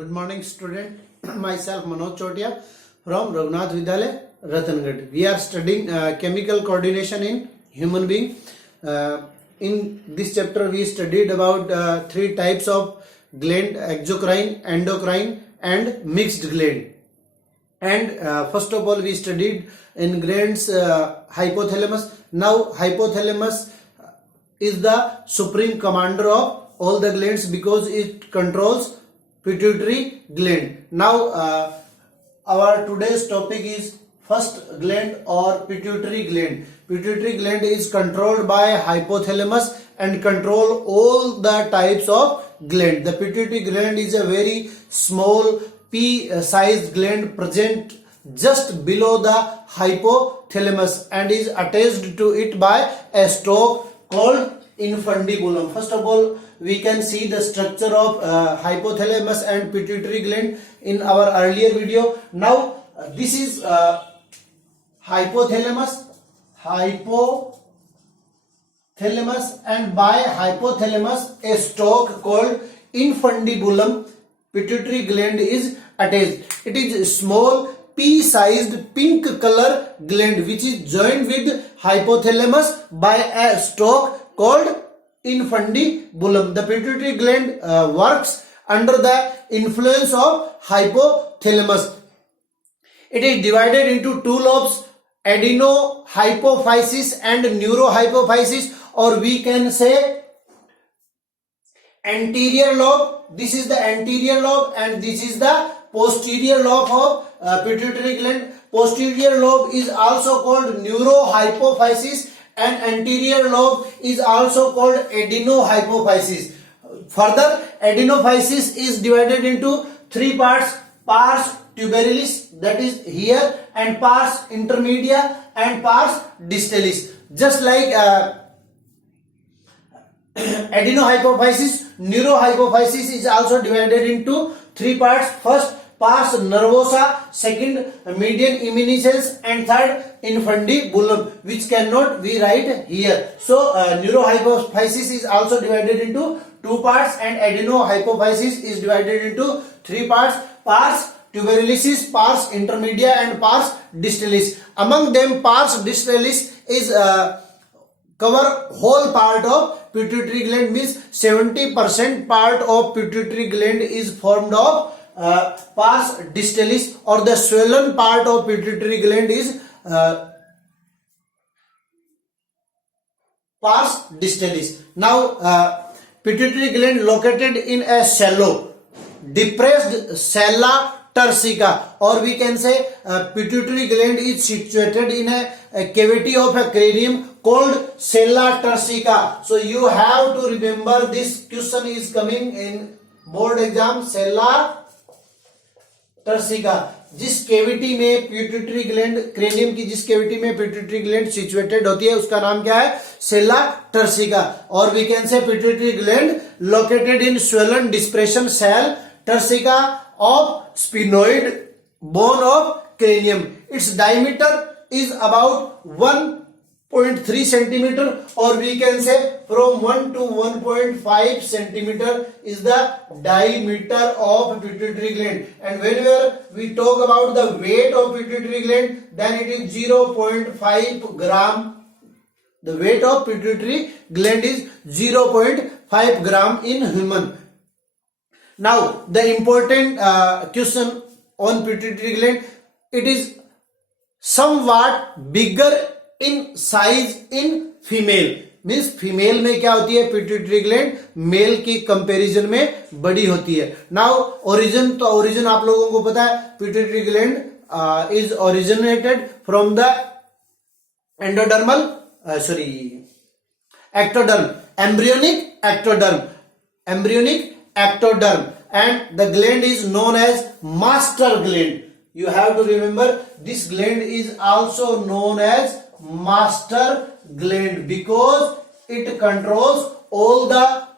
Good morning, student. Myself Manoj Chotia from Raghunath Vidyalaya, Ratangad. We are studying chemical coordination in human being. In this chapter, we studied about three types of gland: exocrine, endocrine, and mixed gland. And first of all, we studied in glands hypothalamus. Now, hypothalamus is the supreme commander of all the glands because it controls pituitary gland. Now, our today's topic is first gland or pituitary gland. Pituitary gland is controlled by hypothalamus and control all the types of gland. The pituitary gland is a very small pea-sized gland present just below the hypothalamus and is attached to it by a stalk called infundibulum. First of all, we can see the structure of hypothalamus and pituitary gland in our earlier video. Now, this is hypothalamus, and by hypothalamus a stalk called infundibulum, pituitary gland is attached. It is a small pea-sized pink color gland which is joined with hypothalamus by a stalk called infundibulum. The pituitary gland works under the influence of hypothalamus. It is divided into two lobes, adenohypophysis and neurohypophysis, or we can say anterior lobe. This is the anterior lobe and this is the posterior lobe of pituitary gland. Posterior lobe is also called neurohypophysis and anterior lobe is also called adenohypophysis. Further, adenophysis is divided into three parts: pars tuberalis, that is here, and pars intermedia and pars distalis. Just like adenohypophysis, neurohypophysis is also divided into three parts. First, pars nervosa, second, median immunicels, and third, infundibulum, which cannot be write here. So, neurohypophysis is also divided into two parts and adenohypophysis is divided into three parts: pars tuberalis, pars intermedia, and pars distalis. Among them, pars distalis is cover whole part of pituitary gland, means 70% part of pituitary gland is formed of pars distalis, or the swollen part of pituitary gland is pars distalis. Now, pituitary gland located in a shallow, depressed sella turcica, or we can say pituitary gland is situated in a cavity of a cranium called sella turcica. So you have to remember, this question is coming in board exam, sella turcica. जिस cavity में pituitary gland, cranium की जिस cavity में pituitary gland situated होती है उसका नाम क्या है? Sella turcica. और we can say pituitary gland located in swollen depression sella turcica of sphenoid bone of cranium. Its diameter is about 1.3 centimeter, or we can say from 1 to 1.5 centimeter is the diameter of pituitary gland. And whenever we talk about the weight of pituitary gland, then it is 0.5 gram. The weight of pituitary gland is 0.5 gram in human. Now, the important question on pituitary gland, it is somewhat bigger in size in female. Means female में क्या होती है? pituitary gland male की comparison में बड़ी होती है. Now, origin, तो origin आप लोगों को पता है, pituitary gland is originated from the ectoderm, embryonic ectoderm, and the gland is known as master gland. You have to remember, this gland is also known as master gland because it controls all the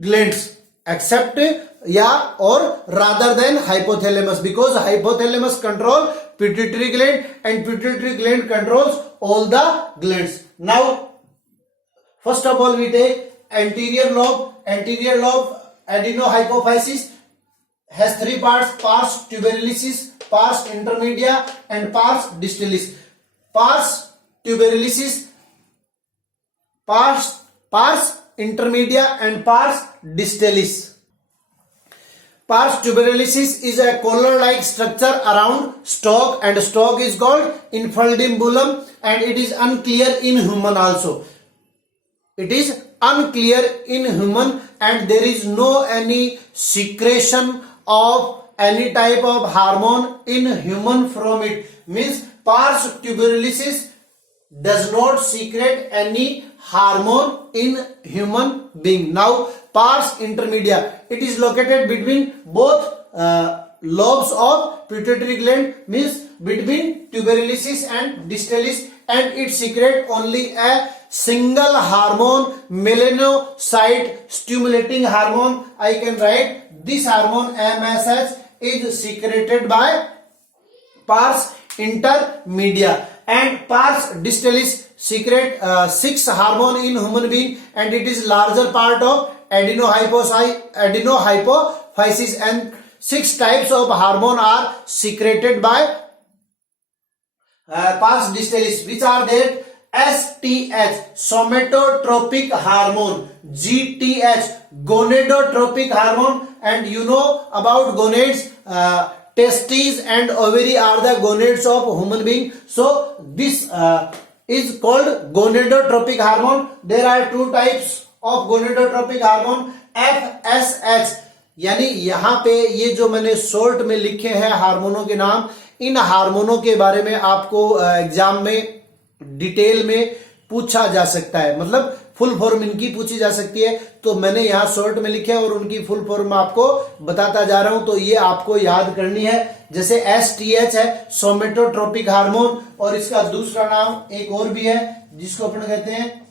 glands except or rather than hypothalamus, because hypothalamus control pituitary gland and pituitary gland controls all the glands. Now, first of all, we take anterior lobe, adenohypophysis, has three parts: pars tuberalis, pars intermedia, and pars distalis. Pars tuberalis, pars intermedia, and pars distalis. Pars tuberalis is a collar-like structure around stalk, and stalk is called infundibulum, and it is unclear in human also. It is unclear in human, and there is no any secretion of any type of hormone in human from it. Means pars tuberalis does not secrete any hormone in human being. Now pars intermedia, it is located between both lobes of pituitary gland, means between tuberalis and distalis, and it secretes only a single hormone, melanocyte stimulating hormone. I can write this hormone MSH is secreted by pars intermedia, and pars distalis secrete 6 hormone in human being, and it is larger part of adenohypophysis, and 6 types of hormone are secreted by pars distalis, which are that STH somatotropic hormone, GTH gonadotropic hormone, and you know about gonads, testes and ovary are the gonads of human being. So this is called gonadotropic hormone. There are 2 types of gonadotropic hormone, FSH, यानी यहाँ पे ये जो मैंने short में लिखे हैं हार्मोनों के नाम, इन हार्मोनों के बारे में आपको एग्जाम में डिटेल में पूछा जा सकता है, मतलब फुल फॉर्म इनकी पूछी जा सकती है, तो मैंने यहाँ शॉर्ट में लिखे और उनकी फुल फॉर्म आपको बताता जा रहा हूं, तो ये आपको याद करनी है। जैसे STH है सोमेटोट्रोपिक हार्मोन, और इसका दूसरा नाम एक और भी है जिसको अपन कहते हैं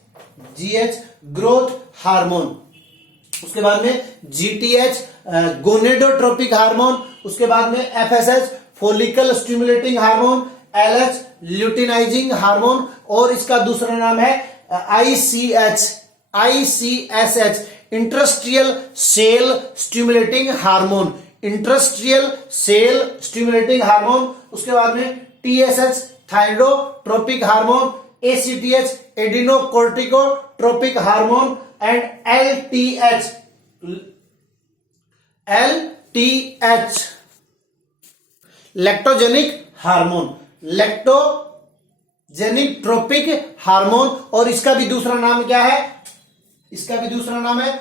GH ग्रोथ हार्मोन। उसके बाद में GTH गोनेडोट्रोपिक हार्मोन, उसके बाद में FSH follicle stimulating hormone, LH luteinising hormone, और इसका दूसरा नाम है ICSH interstitial cell stimulating hormone, interstitial cell stimulating hormone. उसके बाद में TSH thyrotropic hormone, ACTH adrenocorticotropic hormone, and LTH lactogenic hormone, lactogenic tropic hormone, और इसका भी दूसरा नाम क्या है? इसका भी दूसरा नाम है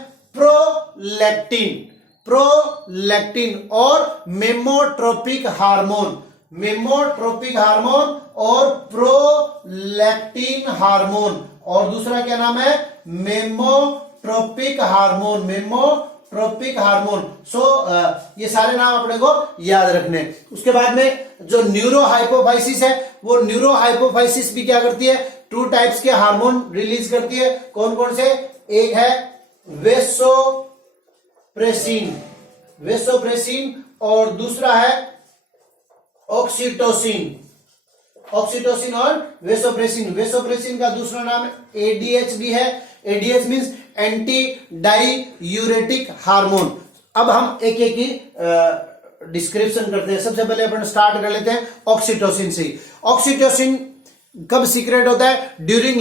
प्रोलैक्टिन और मेमोट्रोपिक हार्मोन, मेमोट्रोपिक हार्मोन और प्रोलैक्टिन हार्मोन, और दूसरा क्या नाम है? मेमोट्रोपिक हार्मोन, मेमोट्रोपिक हार्मोन। ये सारे नाम अपने को याद रखने। उसके बाद में जो न्यूरोहाइपोफाइसिस है, वो न्यूरोहाइपोफाइसिस भी क्या करती है? 2 टाइप्स के हार्मोन रिलीज करती है। कौन कौन से? एक है वेसोप्रेसिन और दूसरा है ऑक्सीटोसिन और वेसोप्रेसिन का दूसरा नाम ADH भी है। ADH means anti diuretic hormone. अब हम एक एक की डिस्क्रिप्शन करते हैं। सबसे पहले अपन स्टार्ट कर लेते हैं ऑक्सीटोसिन से। ऑक्सीटोसिन कब सीक्रेट होता है? During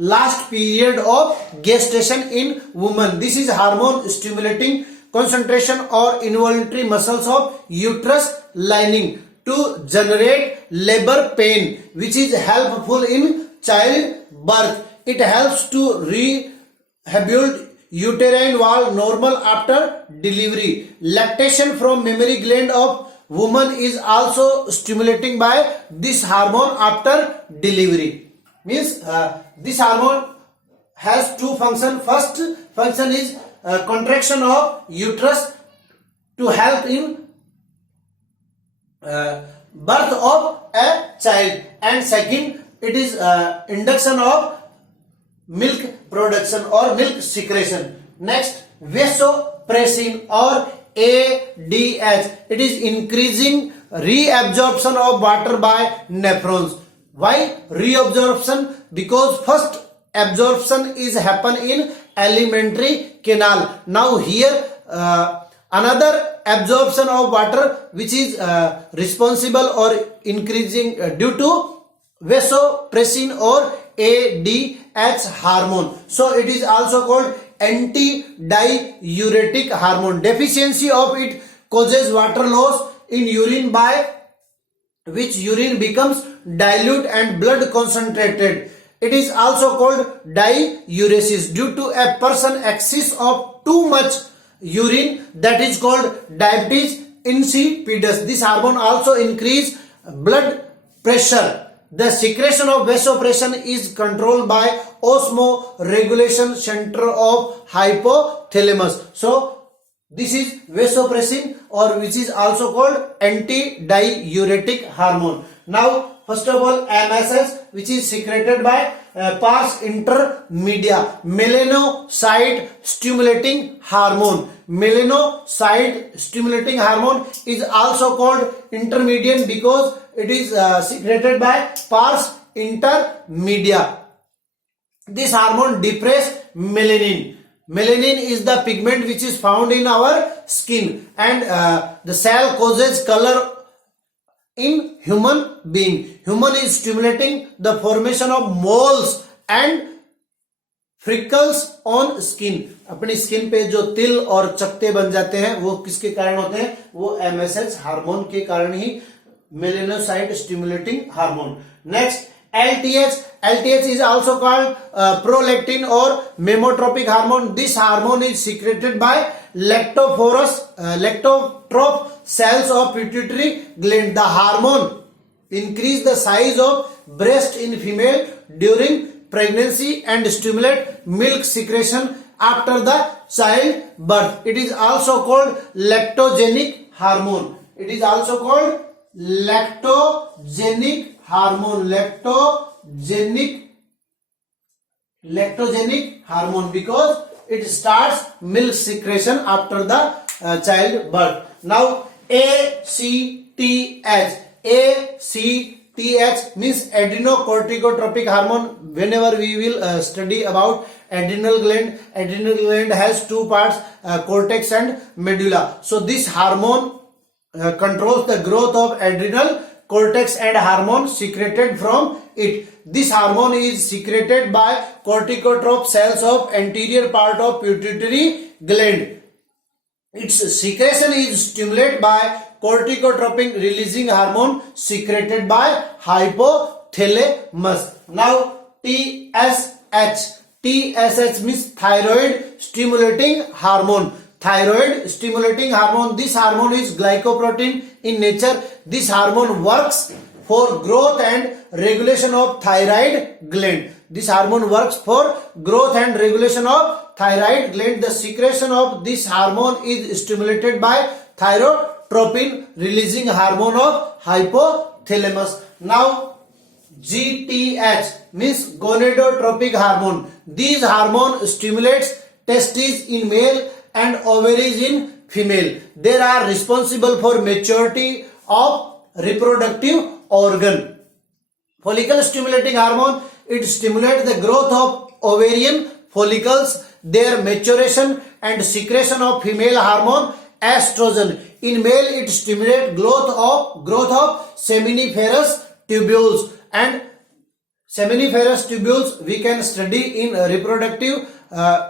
last period of gestation in woman. This is hormone stimulating concentration or involuntary muscles of uterus lining to generate labor pain, which is helpful in childbirth. It helps to rehabilitate uterine wall normal after delivery. Lactation from mammary gland of woman is also stimulating by this hormone after delivery. Means this hormone has 2 functions. First function is contraction of uterus to help in birth of a child, and second it is induction of milk production or milk secretion. Next, vasopressin or ADH, it is increasing reabsorption of water by nephrons. Why reabsorption? Because first absorption is happen in alimentary canal. Now here another absorption of water which is responsible or increasing due to vasopressin or ADH hormone. So it is also called anti-diuretic hormone. Deficiency of it causes water loss in urine by which urine becomes dilute and blood concentrated. It is also called diuresis. Due to a person excess of too much urine, that is called diabetes insipidus. This hormone also increase blood pressure. The secretion of vasopressin is controlled by osmoregulation center of hypothalamus. So this is vasopressin, or which is also called anti-diuretic hormone. Now first of all, MSH, which is secreted by pars intermedia, melanocyte stimulating hormone. Melanocyte stimulating hormone is also called intermediate because it is secreted by pars intermedia. This hormone depresses melanin. Melanin is the pigment which is found in our skin, and the cell causes color in human being. Human is stimulating the formation of moles and freckles on skin. अपनी skin पे जो तिल और चकते बन जाते हैं वो किसके कारण होते हैं? वो MSH हार्मोन के कारण ही, melanocyte stimulating hormone. Next, LTH. LTH is also called prolactin or memotropic hormone. This hormone is secreted by lactotroph cells of pituitary gland. The hormone increase the size of breast in female during pregnancy and stimulate milk secretion after the childbirth. It is also called lactogenic hormone. It is also called lactogenic hormone. Lactogenic hormone because it starts milk secretion after the childbirth. Now ACTH. ACTH means adrenocorticotropic hormone. Whenever we will study about adrenal gland has two parts, cortex and medulla. So this hormone controls the growth of adrenal cortex and hormone secreted from it. This hormone is secreted by corticotroph cells of anterior part of pituitary gland. Its secretion is stimulated by corticotropin releasing hormone secreted by hypothalamus. Now TSH. TSH means thyroid stimulating hormone. Thyroid stimulating hormone. This hormone is glycoprotein in nature. This hormone works for growth and regulation of thyroid gland. This hormone works for growth and regulation of thyroid gland. The secretion of this hormone is stimulated by thyrotropin releasing hormone of hypothalamus. Now GTH means gonadotropic hormone. This hormone stimulates testes in male and ovaries in female. They are responsible for maturity of reproductive organ. Follicle stimulating hormone, it stimulates the growth of ovarian follicles, their maturation and secretion of female hormone estrogen. In male, it stimulates growth of seminiferous tubules, and seminiferous tubules we can study in reproductive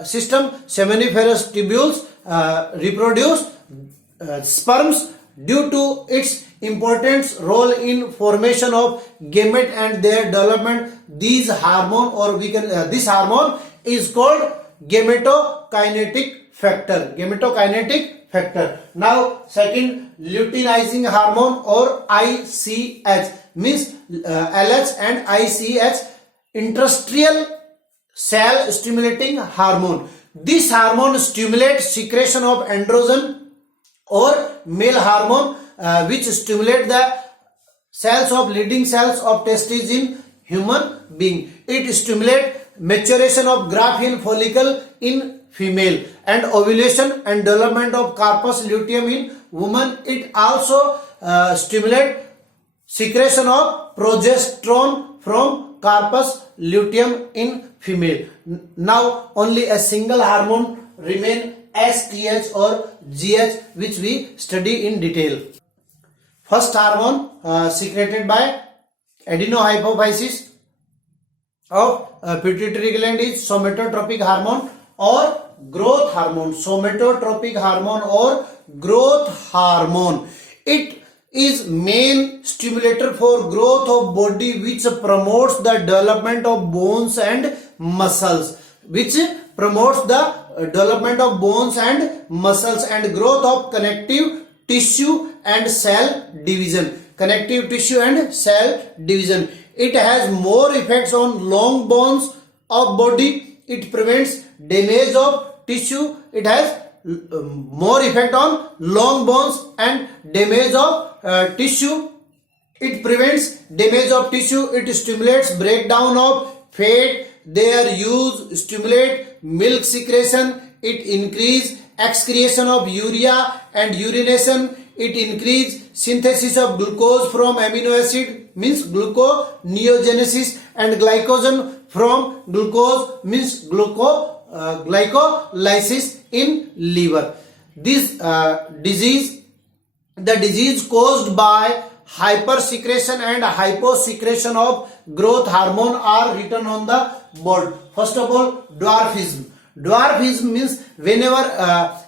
system. Seminiferous tubules reproduce sperms due to its important role in formation of gamete and their development. This hormone is called gametokinetic factor. Now second, luteinizing hormone or ICH means LH and ICH, interstitial cell stimulating hormone. This hormone stimulates secretion of androgen or male hormone which stimulate the cells of leading cells of testes in human being. It stimulates maturation of Graafian follicle in female and ovulation and development of corpus luteum in woman. It also stimulates secretion of progesterone from corpus luteum in female. Now only a single hormone remain, STH or GH, which we study in detail. First hormone secreted by adenohypophysis of pituitary gland is somatotropic hormone or growth hormone. Somatotropic hormone or growth hormone. It is main stimulator for growth of body, which promotes the development of bones and muscles. Which promotes the development of bones and muscles and growth of connective tissue and cell division. Connective tissue and cell division. It has more effects on long bones of body. It prevents damage of tissue. It has more effect on long bones and damage of tissue. It prevents damage of tissue. It stimulates breakdown of fat. Their use stimulate milk secretion. It increase excretion of urea and urination. It increase synthesis of glucose from amino acid, means gluconeogenesis, and glycogen from glucose, means glycolysis in liver. This disease, the disease caused by hypersecretion and hyposecretion of growth hormone are written on the board. First of all, dwarfism. Dwarfism means whenever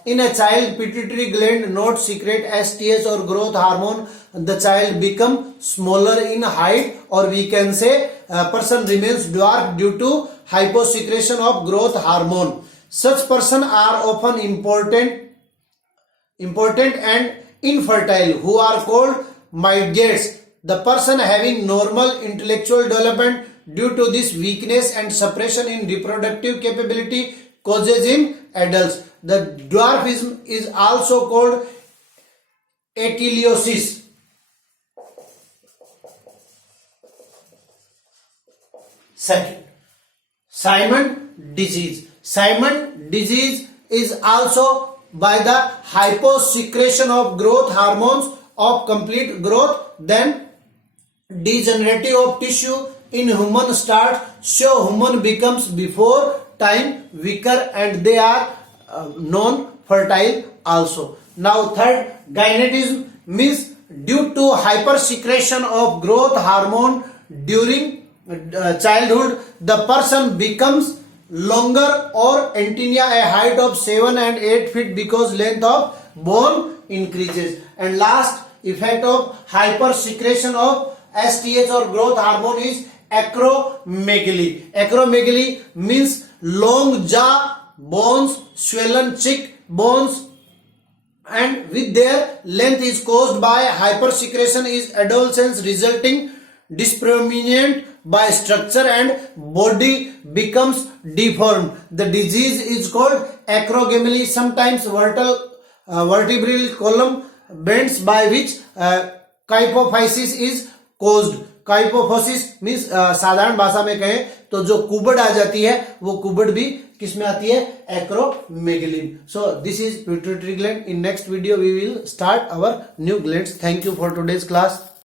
in a child pituitary gland not secrete STH or growth hormone, the child become smaller in height, or we can say a person remains dwarf due to hyposecretion of growth hormone. Such person are often important and infertile, who are called midgets. The person having normal intellectual development due to this weakness and suppression in reproductive capability causes in adults. The dwarfism is also called ateliosis. Second, Simon disease. Simon disease is also by the hyposecretion of growth hormones of complete growth, then degenerative of tissue in human starts, so human becomes before time weaker and they are non-fertile also. Now third, gynetism means due to hypersecretion of growth hormone during childhood, the person becomes longer or antenna a height of 7 and 8 feet because length of bone increases. And last effect of hypersecretion of STH or growth hormone is acromegaly. Acromegaly means long jaw bones, swollen cheek bones, and with their length is caused by hypersecretion is adolescence resulting disproportionate by structure and body becomes deformed. The disease is called acromegaly. Sometimes vertebral column bends by which kyphophysis is caused. Kyphosis means साधारण भाषा में कहें तो जो कुबड़ आ जाती है वो कुबड़ भी किसमें आती है, acromegaly. So this is pituitary gland. In next video we will start our new glands. Thank you for today's class.